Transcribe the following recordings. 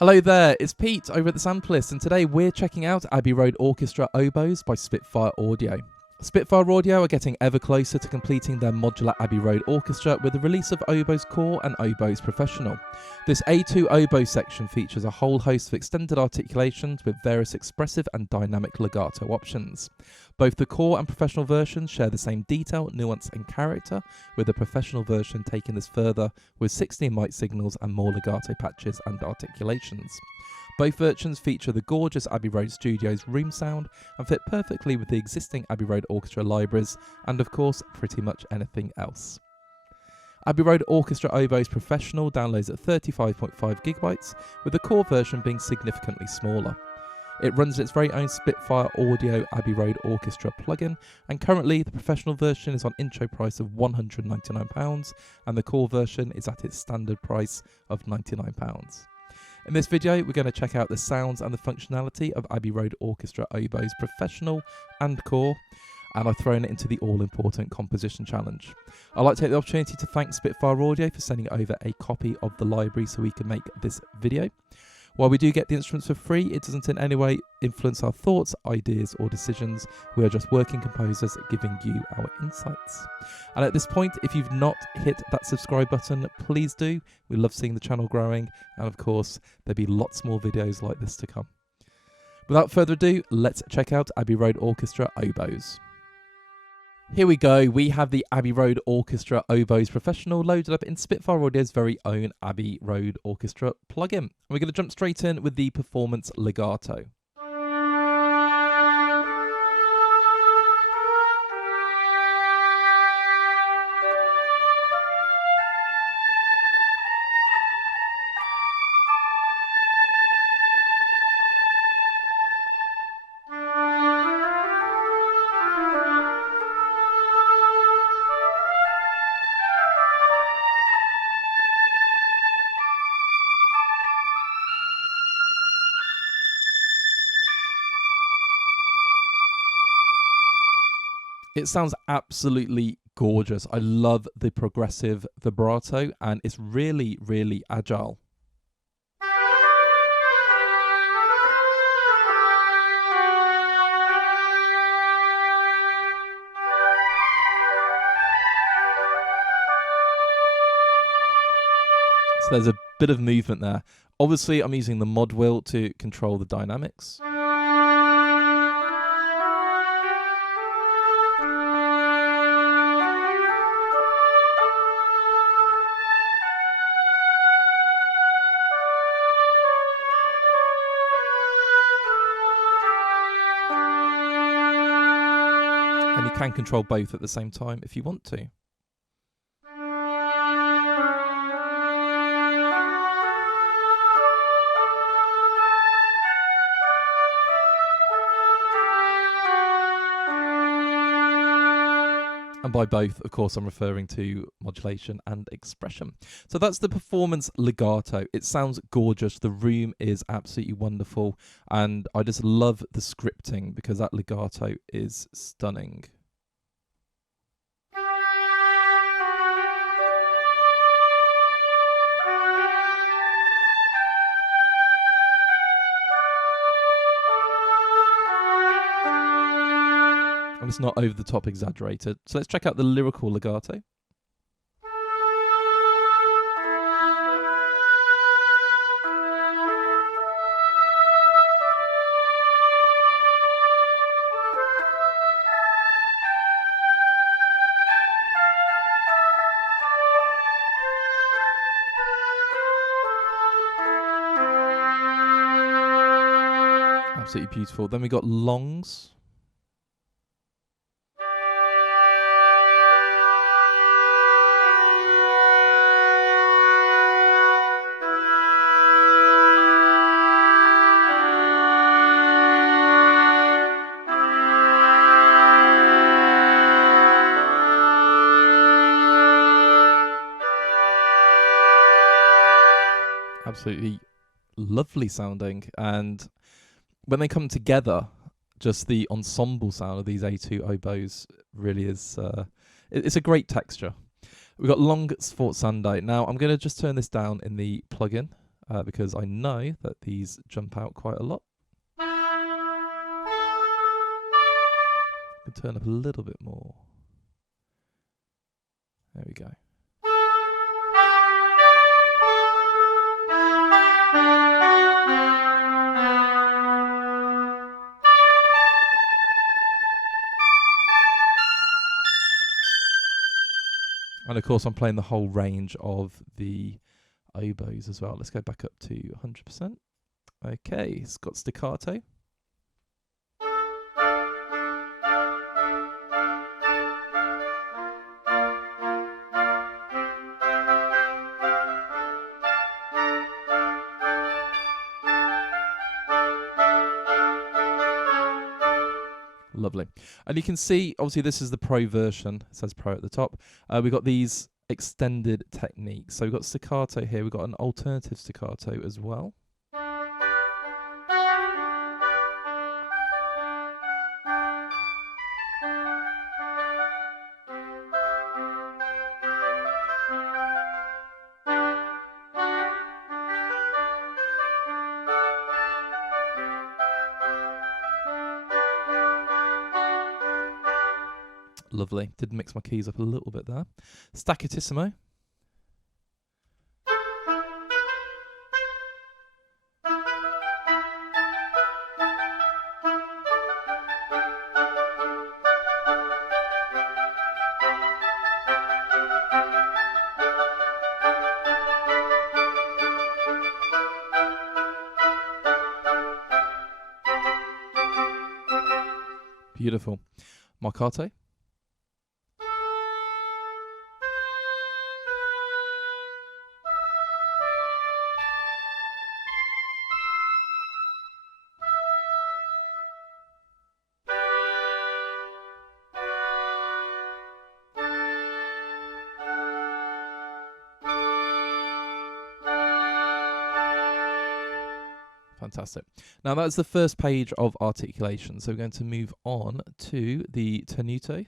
Hello there, it's Pete over at the Sampleist, and today we're checking out Abbey Road Orchestra Oboes by Spitfire Audio. Spitfire Audio are getting ever closer to completing their modular Abbey Road Orchestra with the release of Oboes Core and Oboes Professional. This A2 oboe section features a whole host of extended articulations with various expressive and dynamic legato options. Both the Core and Professional versions share the same detail, nuance and character, with the Professional version taking this further with 16 mic signals and more legato patches and articulations. Both versions feature the gorgeous Abbey Road Studios room sound and fit perfectly with the existing Abbey Road Orchestra libraries and of course pretty much anything else. Abbey Road Orchestra Oboes Professional downloads at 35.5 gigabytes, with the Core version being significantly smaller. It runs its very own Spitfire Audio Abbey Road Orchestra plugin, and currently the Professional version is on intro price of £199 and the Core version is at its standard price of £99. In this video, we're going to check out the sounds and the functionality of Abbey Road Orchestra Oboes Professional and Core, and I've thrown it into the all-important composition challenge. I'd like to take the opportunity to thank Spitfire Audio for sending over a copy of the library so we can make this video. While we do get the instruments for free, it doesn't in any way influence our thoughts, ideas or decisions. We are just working composers giving you our insights. And at this point, if you've not hit that subscribe button, please do. We love seeing the channel growing, and of course, there'll be lots more videos like this to come. Without further ado, let's check out Abbey Road Orchestra Oboes. Here we go, we have the Abbey Road Orchestra Oboes Professional loaded up in Spitfire Audio's very own Abbey Road Orchestra plugin. And we're going to jump straight in with the performance legato. It sounds absolutely gorgeous. I love the progressive vibrato and it's really, really agile. So there's a bit of movement there. Obviously, I'm using the mod wheel to control the dynamics. And you can control both at the same time if you want to. And by both, of course, I'm referring to modulation and expression. So that's the performance legato. It sounds gorgeous. The room is absolutely wonderful. And I just love the scripting because that legato is stunning. And it's not over the top exaggerated. So let's check out the lyrical legato. Absolutely beautiful. Then we got longs. Absolutely lovely sounding, and when they come together, just the ensemble sound of these A2 oboes really is it's a great texture. We've got long sforzando. Now I'm going to just turn this down in the plugin because I know that these jump out quite a lot. Can turn up a little bit more. There we go. And of course I'm playing the whole range of the oboes as well. Let's go back up to 100%. Okay, it's got staccato. Lovely. And you can see, obviously this is the pro version. It says pro at the top. We've got these extended techniques. So we've got staccato here. We've got an alternative staccato as well. Lovely. Did mix my keys up a little bit there. Staccatissimo. Beautiful. Marcato. Fantastic. Now that's the first page of articulation. So we're going to move on to the tenuto.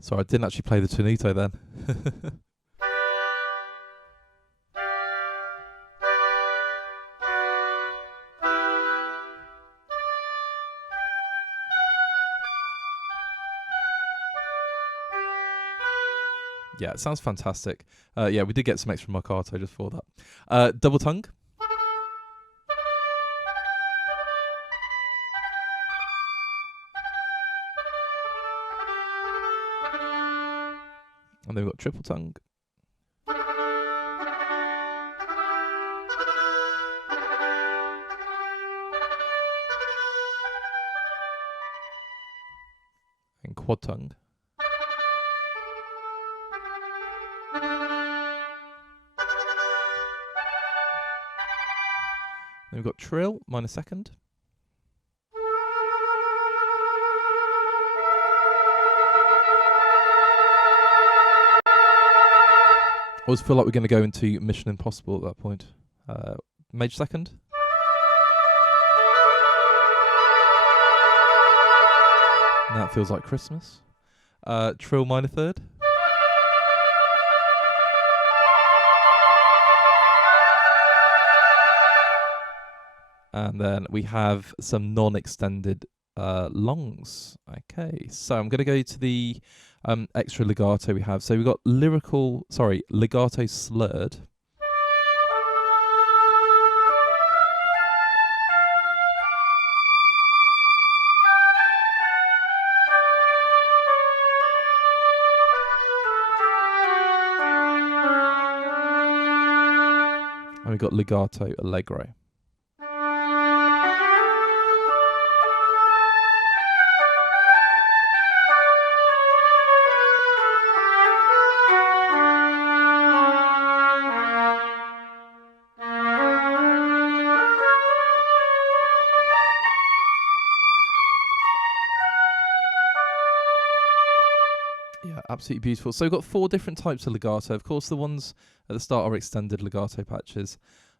Sorry, I didn't actually play the tenuto then. Yeah, it sounds fantastic. Yeah, we did get some extra marcato just for that. Double tongue. And then we've got triple tongue. And quad tongue. Then we've got trill, minor second. I always feel like we're going to go into Mission Impossible at that point. Major second. And that feels like Christmas. Trill, minor third. And then we have some non-extended longs. Okay, so I'm going to go to the extra legato we have. So we've got legato slurred. And we've got legato allegro. Yeah, absolutely beautiful. So we've got 4 different types of legato. Of course, the ones at the start are extended legato patches.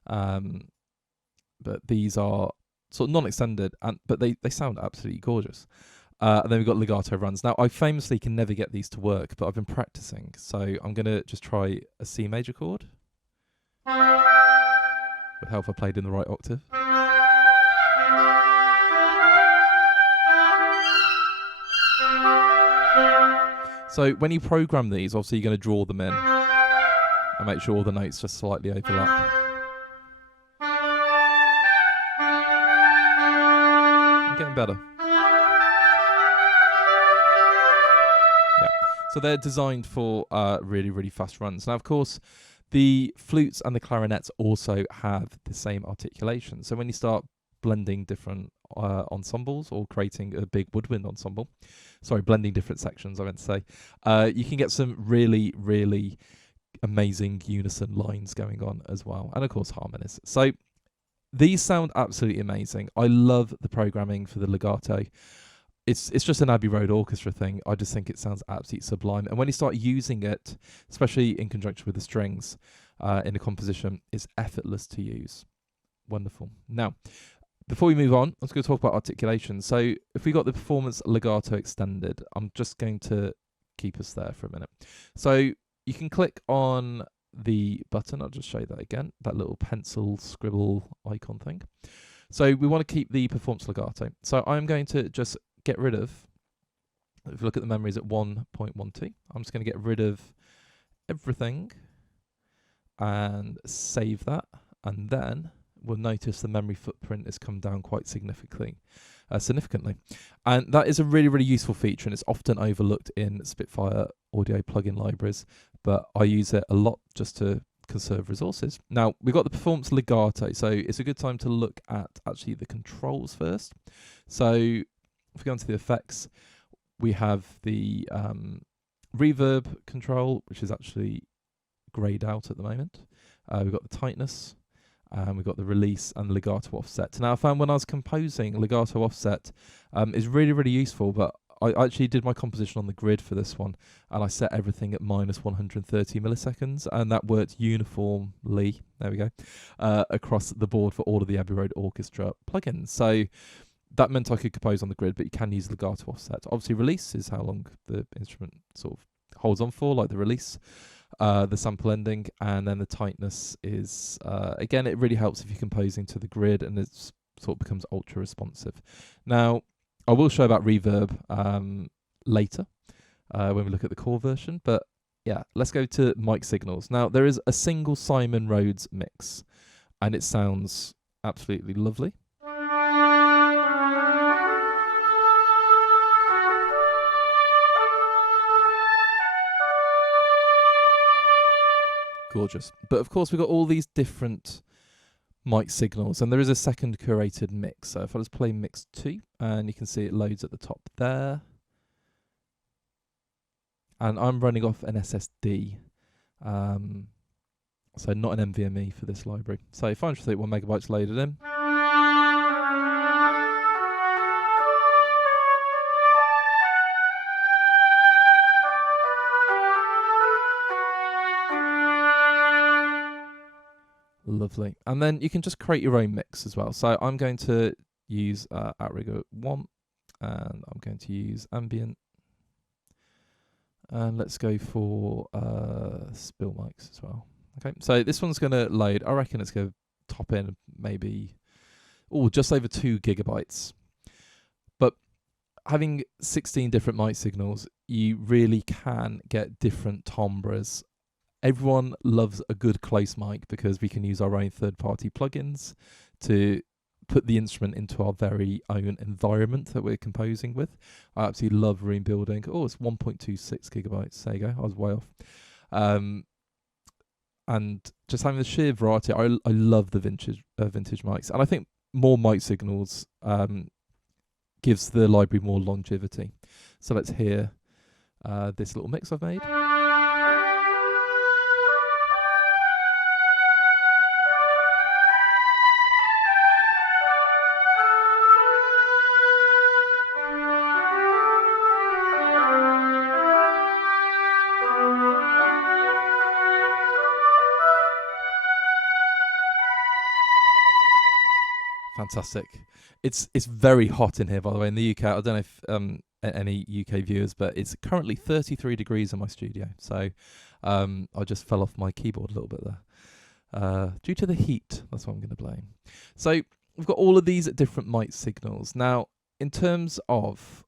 But these are sort of non-extended, but they sound absolutely gorgeous. And then we've got legato runs. Now, I famously can never get these to work, but I've been practicing. So I'm going to just try a C major chord. Would help if I played in the right octave. So when you program these, obviously you're going to draw them in and make sure all the notes just slightly overlap. I'm getting better. Yeah. So they're designed for really, really fast runs. Now, of course, the flutes and the clarinets also have the same articulation. So when you start blending different ensembles or creating a big woodwind ensemble, blending different sections, I meant to say, you can get some really, really amazing unison lines going on as well. And of course, harmonies. So these sound absolutely amazing. I love the programming for the legato. It's just an Abbey Road Orchestra thing. I just think it sounds absolutely sublime. And when you start using it, especially in conjunction with the strings in a composition, it's effortless to use. Wonderful. Now, before we move on, let's go talk about articulation. So if we got the performance legato extended, I'm just going to keep us there for a minute. So you can click on the button. I'll just show you that again, that little pencil scribble icon thing. So we want to keep the performance legato. So I'm going to just get rid of, if you look at the memories at 1.12, I'm just going to get rid of everything and save that, and then we'll notice the memory footprint has come down quite significantly. And that is a really, really useful feature, and it's often overlooked in Spitfire audio plugin libraries, but I use it a lot just to conserve resources. Now, we've got the performance legato, so it's a good time to look at actually the controls first. So if we go into the effects, we have the reverb control, which is actually grayed out at the moment. We've got the tightness, and we've got the release and legato offset. Now, I found when I was composing, legato offset is really, really useful, but I actually did my composition on the grid for this one, and I set everything at minus 130 milliseconds, and that worked uniformly, there we go, across the board for all of the Abbey Road Orchestra plugins. So that meant I could compose on the grid, but you can use legato offset. Obviously, release is how long the instrument sort of holds on for, like the release, the sample ending, and then the tightness is, again, it really helps if you're composing to the grid, and it sort of becomes ultra responsive. Now, I will show about reverb later when we look at the core version, but yeah, let's go to mic signals. Now, there is a single Simon Rhodes mix, and it sounds absolutely lovely. Gorgeous. But of course, we've got all these different mic signals, and there is a second curated mix. So if I just play mix 2, and you can see it loads at the top there. And I'm running off an SSD, so not an NVMe for this library. So 531 megabytes loaded in. Lovely. And then you can just create your own mix as well. So I'm going to use Outrigger 1, and I'm going to use ambient. And let's go for spill mics as well. Okay, so this one's going to load. I reckon it's going to top in maybe, just over 2 gigabytes. But having 16 different mic signals, you really can get different timbres. Everyone loves a good close mic because we can use our own third-party plugins to put the instrument into our very own environment that we're composing with. I absolutely love room building. It's 1.26 gigabytes. There you go. I was way off. And just having the sheer variety, I love the vintage mics. And I think more mic signals gives the library more longevity. So let's hear this little mix I've made. Fantastic. It's very hot in here, by the way, in the UK. I don't know if any UK viewers, but it's currently 33 degrees in my studio. So I just fell off my keyboard a little bit there. Due to the heat, that's what I'm going to blame. So we've got all of these different mic signals. Now, in terms of,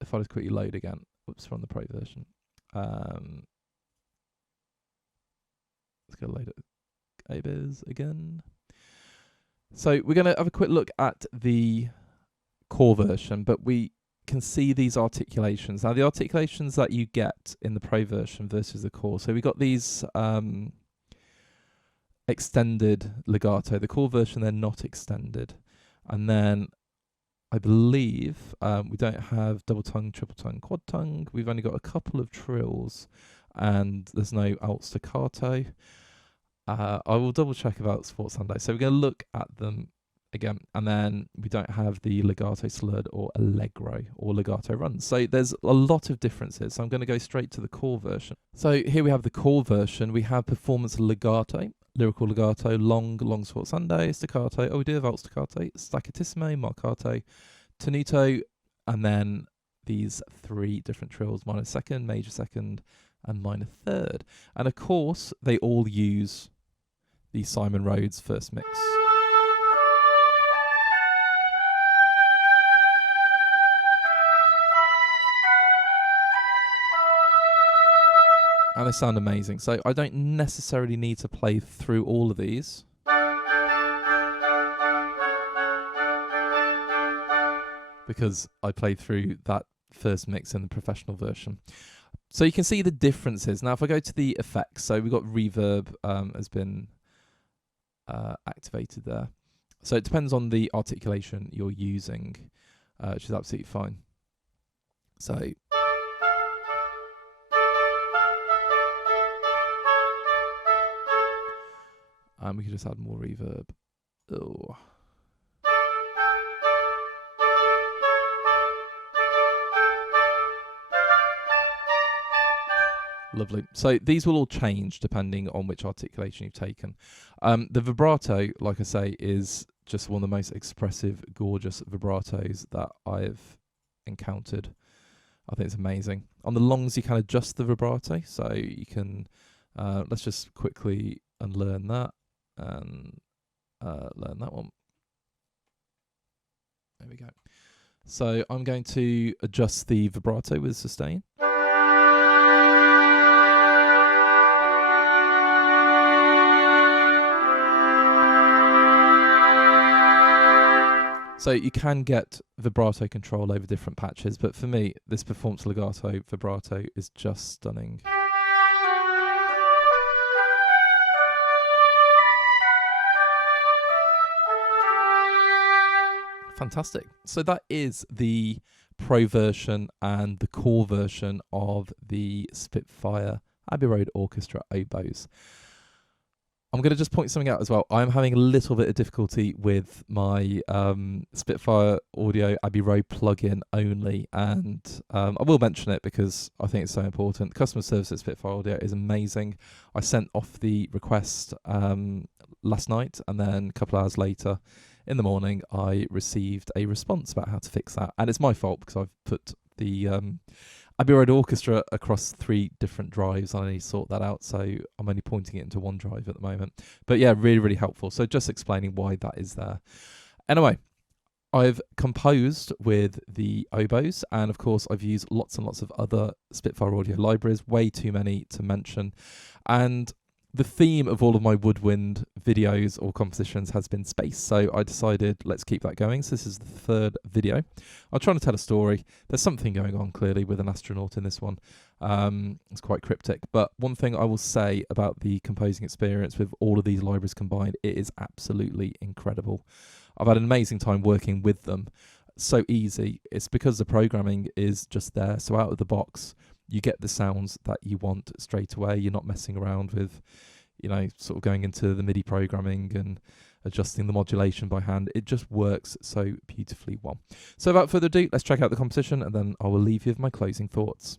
if I just quickly load again, whoops, we're on the Pro version. Let's go load it. Oboes again. So we're going to have a quick look at the core version, but we can see these articulations. Now, the articulations that you get in the Pro version versus the core. So we got these extended legato. The core version, they're not extended. And then I believe we don't have double tongue, triple tongue, quad tongue. We've only got a couple of trills, and there's no alt staccato. I will double check about Sports Sunday. So we're going to look at them again, and then we don't have the legato slurred or allegro or legato runs. So there's a lot of differences. So I'm going to go straight to the core version. So here we have the core version. We have performance legato, lyrical legato, long Sports Sunday, staccato. Oh, we do have alt staccato, staccatissimo, marcato, tenuto, and then these three different trills: minor second, major second, and minor third. And of course, they all use the Simon Rhodes first mix. And they sound amazing. So I don't necessarily need to play through all of these. Because I played through that first mix in the professional version. So you can see the differences. Now, if I go to the effects, so we've got reverb has been activated there. So it depends on the articulation you're using, which is absolutely fine. So we can just add more reverb. Oh. Lovely. So these will all change depending on which articulation you've taken. The vibrato, like I say, is just one of the most expressive, gorgeous vibratos that I've encountered. I think it's amazing. On the longs, you can adjust the vibrato. So you can, let's just quickly unlearn that and learn that one. There we go. So I'm going to adjust the vibrato with sustain. So you can get vibrato control over different patches, but for me, this performance legato vibrato is just stunning. Fantastic. So that is the Pro version and the core version of the Spitfire Abbey Road Orchestra oboes. I'm going to just point something out as well. I'm having a little bit of difficulty with my Spitfire Audio Abbey Road plugin only, and I will mention it because I think it's so important. Customer service at Spitfire Audio is amazing. I sent off the request last night, and then a couple of hours later in the morning, I received a response about how to fix that. And it's my fault because I've put the Abbey Road Orchestra across 3 different drives. I need to sort that out, so I'm only pointing it into one drive at the moment. But yeah, really, really helpful. So just explaining why that is there. Anyway, I've composed with the oboes, and of course I've used lots and lots of other Spitfire audio libraries, way too many to mention. And the theme of all of my woodwind videos or compositions has been space, so I decided let's keep that going. So this is the 3rd video. I'm trying to tell a story. There's something going on clearly with an astronaut in this one. It's quite cryptic, but one thing I will say about the composing experience with all of these libraries combined, it is absolutely incredible. I've had an amazing time working with them. So easy. It's because the programming is just there. So out of the box, you get the sounds that you want straight away. You're not messing around with, you know, sort of going into the MIDI programming and adjusting the modulation by hand. It just works so beautifully well. So without further ado, let's check out the composition, and then I will leave you with my closing thoughts.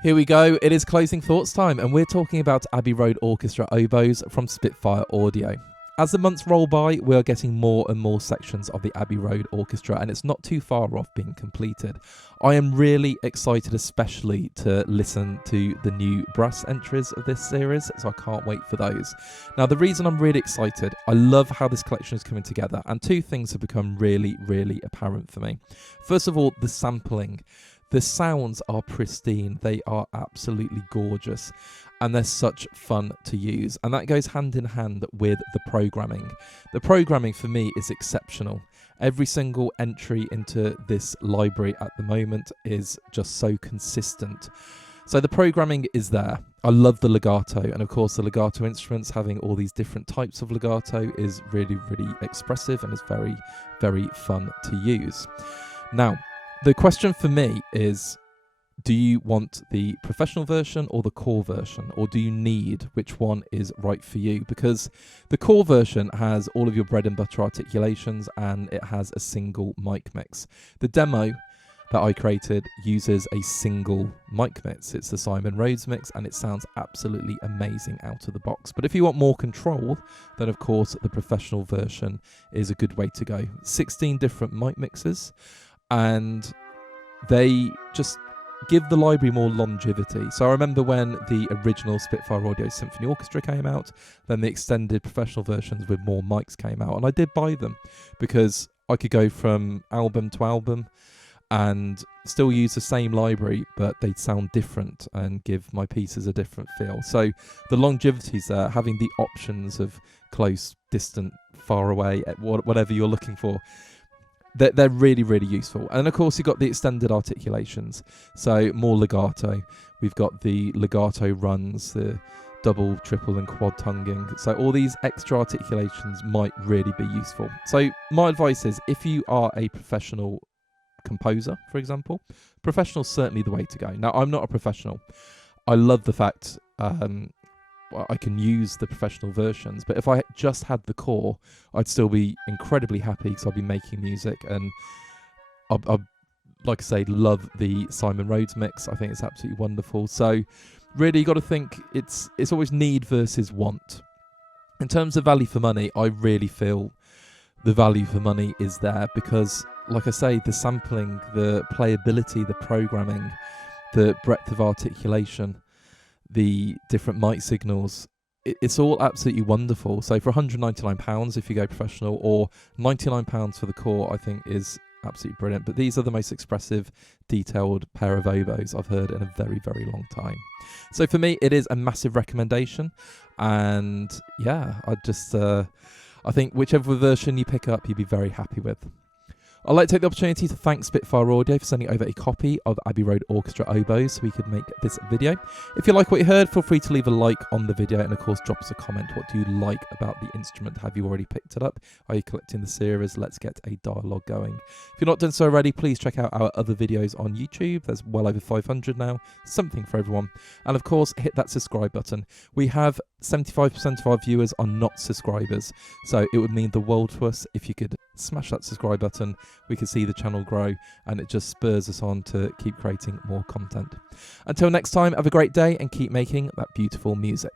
Here we go, it is closing thoughts time, and we're talking about Abbey Road Orchestra oboes from Spitfire Audio. As the months roll by, we are getting more and more sections of the Abbey Road Orchestra, and it's not too far off being completed. I am really excited, especially to listen to the new brass entries of this series, so I can't wait for those. Now, the reason I'm really excited, I love how this collection is coming together, and two things have become really, really apparent for me. First of all, the sampling. The sounds are pristine, they are absolutely gorgeous, and they're such fun to use, and that goes hand in hand with the programming. The programming for me is exceptional. Every single entry into this library at the moment is just so consistent. So the programming is there. I love the legato, and of course the legato instruments, having all these different types of legato, is really, really expressive and is very, very fun to use. Now, the question for me is, do you want the professional version or the core version, or do you need which one is right for you? Because the core version has all of your bread and butter articulations, and it has a single mic mix. The demo that I created uses a single mic mix. It's the Simon Rhodes mix, and it sounds absolutely amazing out of the box. But if you want more control, then of course the professional version is a good way to go. 16 different mic mixes, and they just give the library more longevity. So I remember when the original Spitfire Audio Symphony Orchestra came out, then the extended professional versions with more mics came out, and I did buy them because I could go from album to album and still use the same library, but they'd sound different and give my pieces a different feel. So the longevity's there, having the options of close, distant, far away, whatever you're looking for. They're really, really useful. And of course, you've got the extended articulations, so more legato. We've got the legato runs, the double, triple and quad tonguing. So all these extra articulations might really be useful. So my advice is, if you are a professional composer, for example, professional's certainly the way to go. Now, I'm not a professional. I love the fact I can use the professional versions, but if I just had the core, I'd still be incredibly happy because I'd be making music, and I like I say, love the Simon Rhodes mix. I think it's absolutely wonderful. So really, you got to think it's always need versus want. In terms of value for money, I really feel the value for money is there because, like I say, the sampling, the playability, the programming, the breadth of articulation, the different mic signals, it's all absolutely wonderful. So for £199 if you go professional, or £99 for the core, I think is absolutely brilliant. But these are the most expressive, detailed pair of oboes I've heard in a very, very long time. So for me, it is a massive recommendation, and yeah, I think whichever version you pick up, you'd be very happy with. I'd like to take the opportunity to thank Spitfire Audio for sending over a copy of Abbey Road Orchestra oboes so we could make this video. If you like what you heard, feel free to leave a like on the video, and of course drop us a comment. What do you like about the instrument? Have you already picked it up? Are you collecting the series? Let's get a dialogue going. If you're not done so already, please check out our other videos on YouTube. There's well over 500 now, something for everyone. And of course, hit that subscribe button. We have 75% of our viewers are not subscribers, so it would mean the world to us if you could smash that subscribe button. We can see the channel grow, and it just spurs us on to keep creating more content. Until next time, have a great day and keep making that beautiful music.